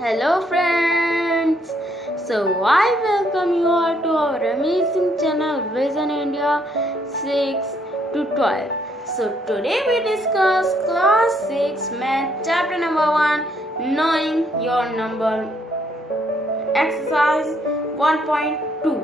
Hello friends, so I welcome you all to our amazing channel Vision India 6 to 12. So today we discuss class 6 math chapter number 1, knowing your number, exercise 1.2.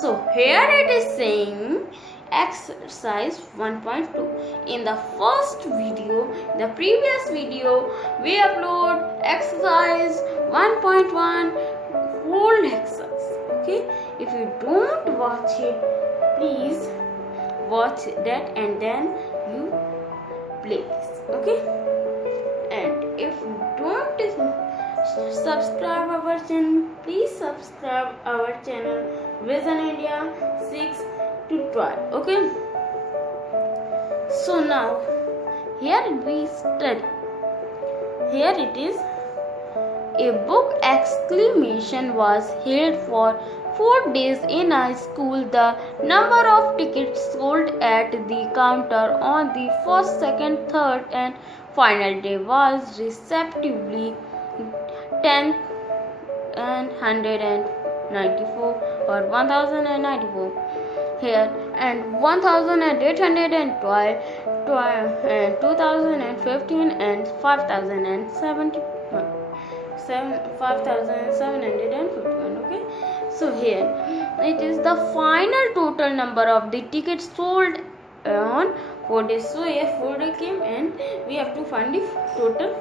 So here it is saying exercise 1.2. In the first video, the previous video, we upload exercise 1.1 full exercise. Okay, if you don't watch it, please watch that and then you play this. Okay, and if you don't subscribe our channel, please subscribe our channel Vision India 6 to 12. Okay, so now here we study. Here it is. A book exclamation was held for 4 days in a school. The number of tickets sold at the counter on the first, second, third, and final day was respectively 10 and 194 or 1094 here and 1812, 2015 and 5751. Okay, so here it is the final total number of the tickets sold on 4 days. So here 4 days came and we have to find the total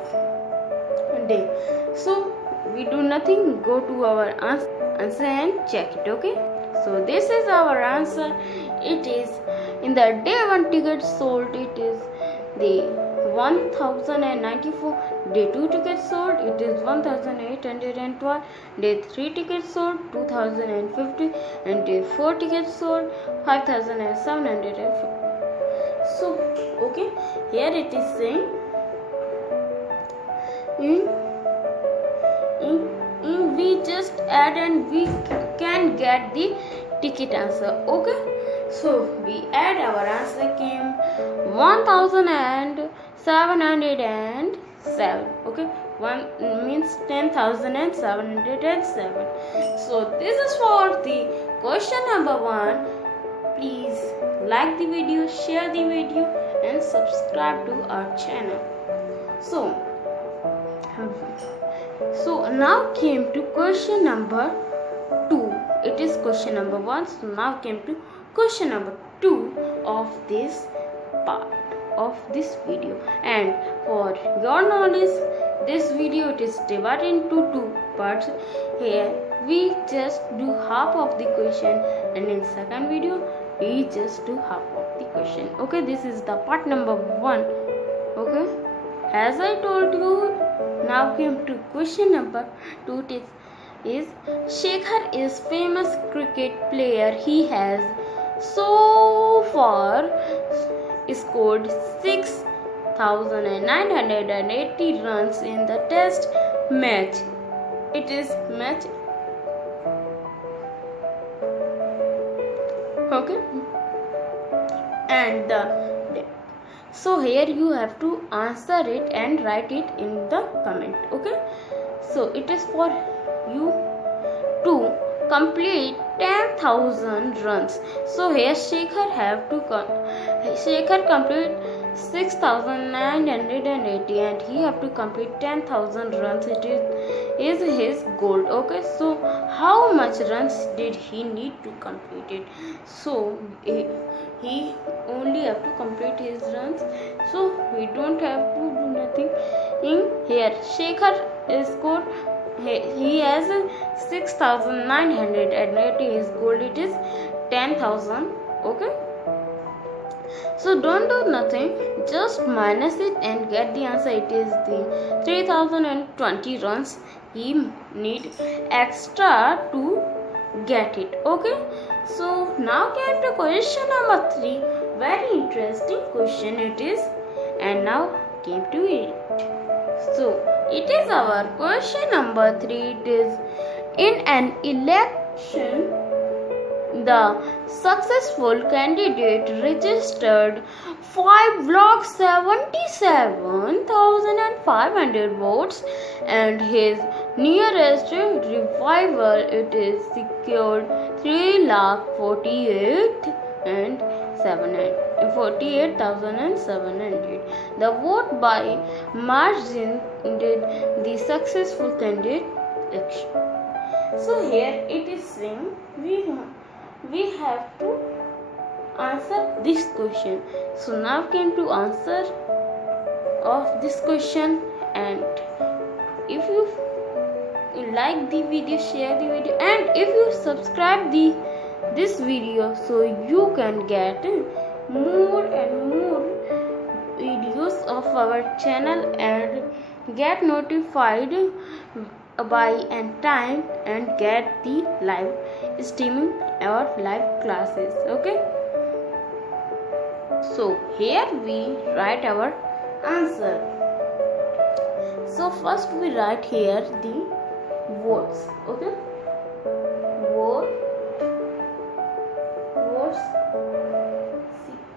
day. So we do nothing, go to our answer and check it. Okay, so this is our answer. It is in the day 1 tickets sold, it is the 1094. Day 2 tickets sold, it is 1812. Day 3 tickets sold, 2050, and day 4 tickets sold, 5750. So okay, here it is saying we just add and we can get the ticket answer. Okay, so we add, our answer came 1707. Okay, 1 means 10,707. So this is for the question number 1. Please like the video, share the video and subscribe to our channel. So now came to question number 2. It is question number 1. So now came to question number 2 of this part of this video. And for your knowledge, this video it is divided into 2 parts. Here we just do half of the question, and in second video we just do half of the question. Okay, this is the part number 1. Okay, as I told you, now came to question number 2. It is Shekhar is famous cricket player. He has so far scored 6,980 runs in the test match. It is match. Okay, and so here you have to answer it and write it in the comment. Okay, so it is for you to complete 10,000 runs. So here Shekhar have to complete 6,980 and he have to complete 10,000 runs. It is his goal. Okay, so how much runs did he need to complete it? So he only have to complete his runs, so we don't have to do nothing. In here Shekhar scored, he has 6,980. His goal it is 10,000. Okay, so don't do nothing, just minus it and get the answer. It is the 3,020 runs he need extra to get it. Okay, so now came to question number 3. Very interesting question it is, and now came to it. So it is our question number 3. It is in an election, the successful candidate registered 5,77,500 votes and his Nearest revival, it is secured 3,48,700. The vote by margin did the successful candidate election. So here it is saying we have to answer this question. So now came to answer of this question, and if you like the video, share the video, and if you subscribe this video, so you can get more and more videos of our channel and get notified by and time and get the live streaming or live classes. Okay, so here we write our answer. So first we write here the votes. Okay, votes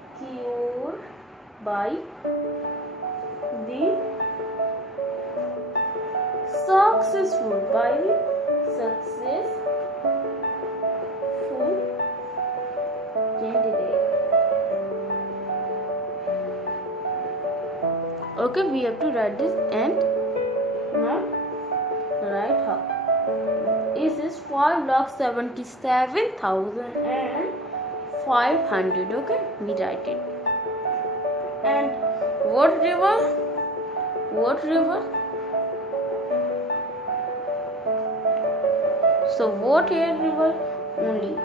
secured by the successful candidate. Okay, we have to write this, and now write how. This is 5,77,500. Okay, we write it. And what river? So what here river? Only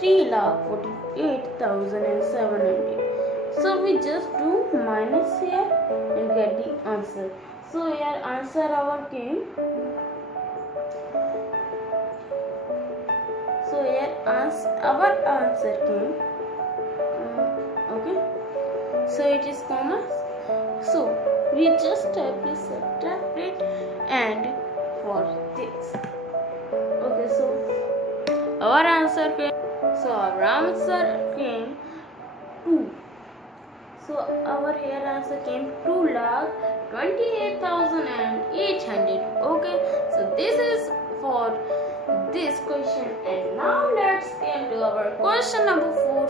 3,48,700. So we just do minus here and get the answer. So here answer our came. So here our answer came. Okay. So it is comma. So we just have to subtract it and for this. Okay. So our answer came. So our answer came 2. So our here answer came 2,28,800. Okay, so this is for this question, and now let's come to our question number 4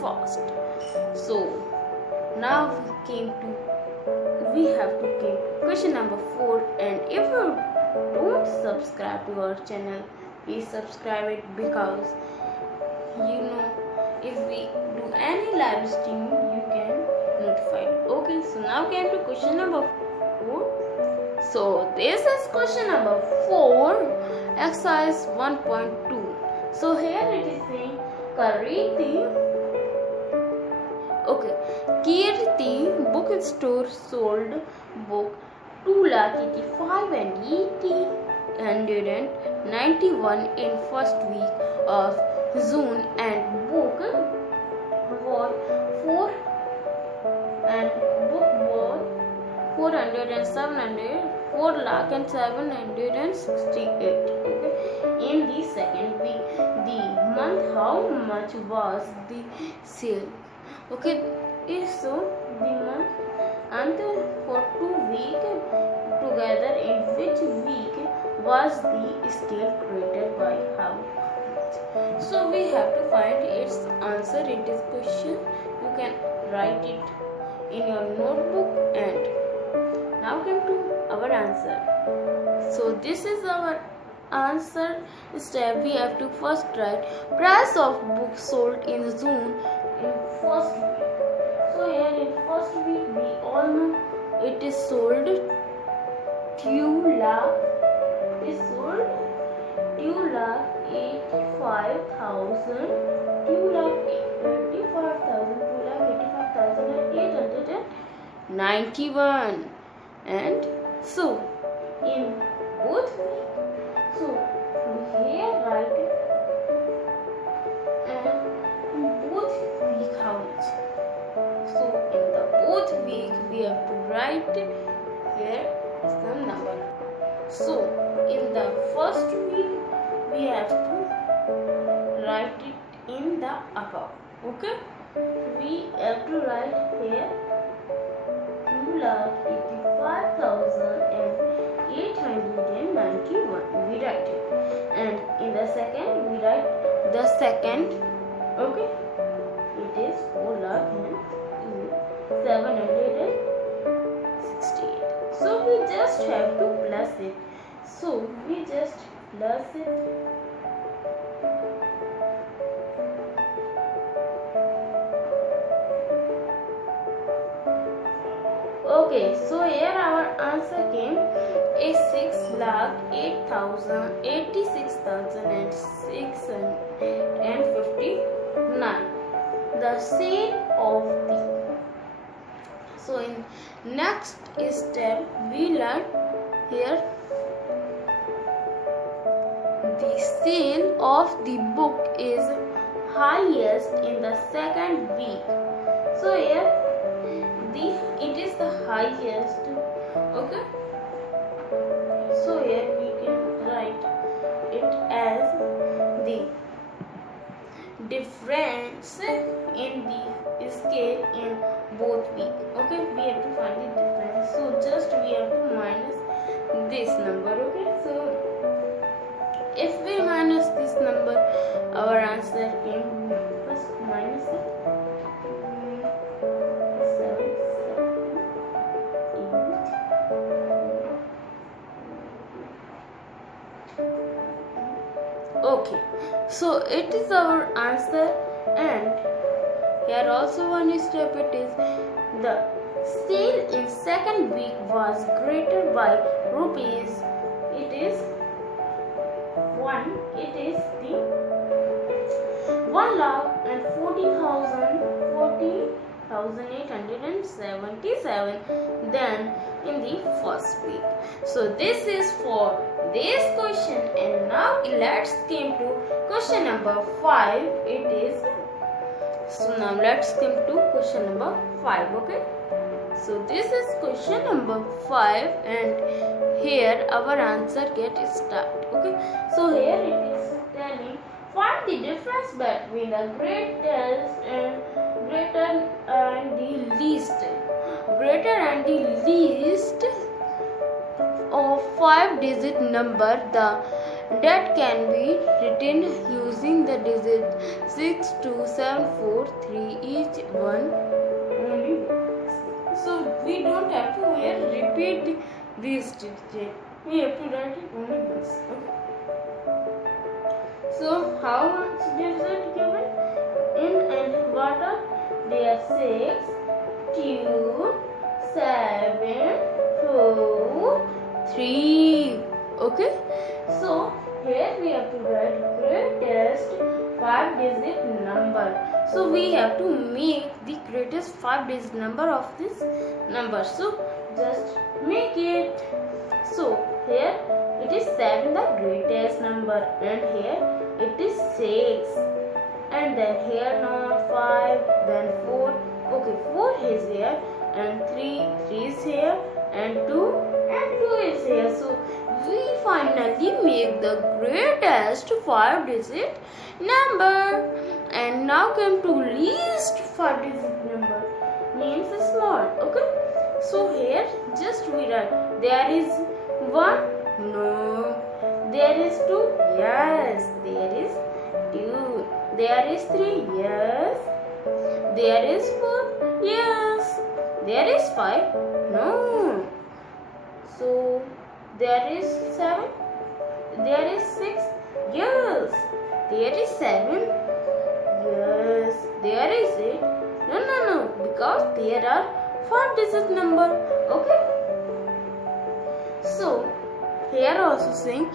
fast. So now we have to came question number 4, and if you don't subscribe to our channel, please subscribe it, because if we do any live stream, you can notify. Okay, so now came to question number 4. So this is question number 4, exercise 1.2. So here it is saying Kirti bookstore sold book 2,85,891 in first week of June, and book was 4,768. Okay, in the second week, the month, how much was the sale? Okay, so the month and for 2 weeks together, in which week was the scale created by how much? So we have to find its answer in this question. You can write it in your notebook, and now come to our answer. So this is our answer step. We have to first write price of book sold in June in first week. So here in first week, we all know it is sold 2,85,891, and so in both week, so we here write it, and both week how much. So in the both week, we have to write it here some number. So in the first week, we have to write it in the above. Okay, we have to write here 2,85,891 the second we write the second. Okay, it is 4,768. So we just have to plus it. So we just plus it. Okay, so here our answer came is 6,86,659. The sale of the. So in next step we learn here the sale of the book is highest in the second week. So here it is the highest. Okay, so here we can write it as the difference in the scale in both week. Okay, we have to find the difference, so just we have to minus this number. Okay, so if we minus this number, our answer came first minus it. Okay, so it is our answer, and here also one step, it is the sale in second week was greater by rupees. It is the 1,40,877 than in the first week. So this is for this question, and now let's come to question number 5. It is, so now let's come to question number 5. Okay, so this is question number 5, and here our answer gets started. Okay, so here it is telling find the difference between the greatest and the least of 5-digit number that can be written using the digit 6, 2, 7, 4, 3 each one only. So we don't have to here repeat these digits. We have to write it only once. Okay. So how much digit given in and what are there? 6, 2, 7, 4, 3. Okay, so here we have to write greatest 5-digit number. So we have to make the greatest 5-digit number of this number. So just make it. So here it is 7, the greatest number, and here it is 6, and then here not 5, then 4. Okay, 4 is here, and 3 is here, and 2 is here. So we finally make the greatest 5-digit number. And now come to least 5-digit number, means small. Okay, so here just we write there is 1, no. There is 2, yes. There is 2. There is 3, yes. There is 4, yes. There is 5, no. So there is 7, there is 6, yes. There is 7, yes. There is 8, no, because there are 5-digit number. Okay, so here also saying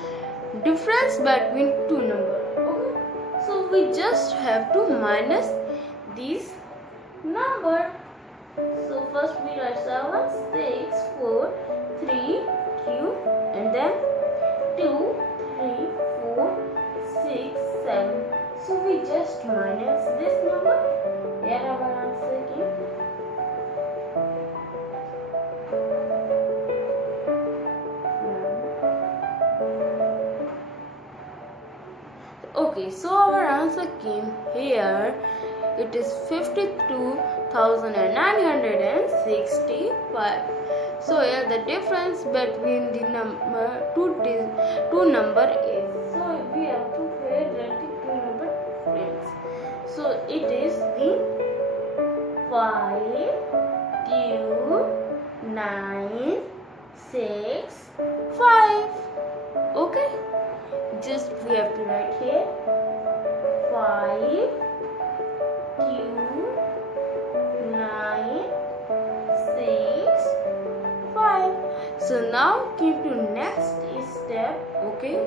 difference between two numbers. Okay, so we just have to minus these number. So first we write 7, 6, 4, 3, 2, and then 2, 3, 4, 6, 7. So we just minus this number. Here our answer came. Okay, so our answer came here. It is 52,965. So here the difference between the two number is, so we have to 5. Okay, just we have to write here 5 2 9 6 5. So now came to next step. Okay,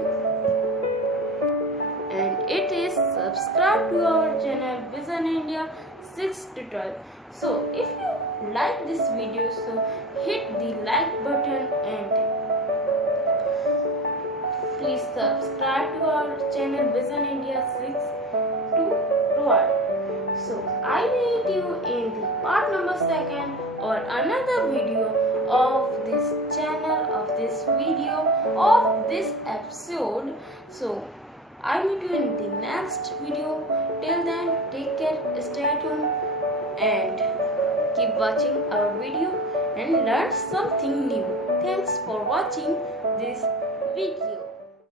and it is subscribe to our channel Vision India 6 to 12. So if you like this video, so hit the like button and please subscribe to our channel Vision India 6 to 12. So I meet you in the part number 2 or another video of this channel, of this video, of this episode. So I meet you in the next video. Till then, take care, stay tuned and keep watching our video and learn something new. Thanks for watching this video.